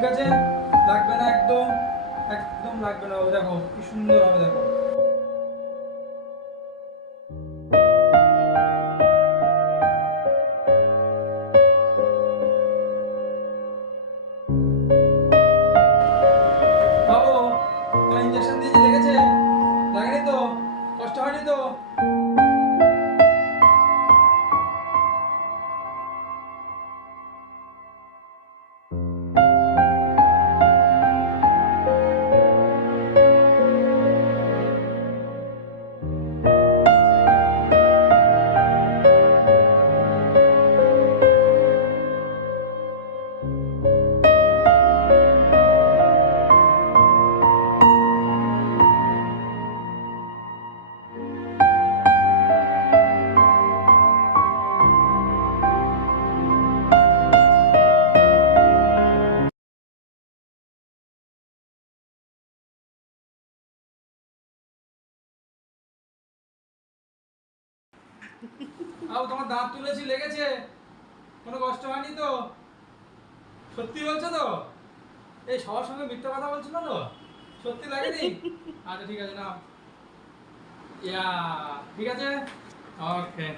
ঠিক আছে, লাগবে না একদম, একদম লাগবে না। ওই দেখো কি সুন্দর হবে, দেখো। বাবু, তোমার ইঞ্জেকশন দিয়েছি, লেগেছে? লাগেনি তো? কষ্ট হয়নি তো? বাবু, তোমার দাঁত তুলেছি, লেগেছে? কোনো কষ্ট হয়নি তো? সত্যি বলছো তো? এই সবার সঙ্গে মিথ্যা কথা বলছো না তো? সত্যি লাগেনি? আচ্ছা ঠিক আছে, নাও। ইয়া, ঠিক আছে, ওকে।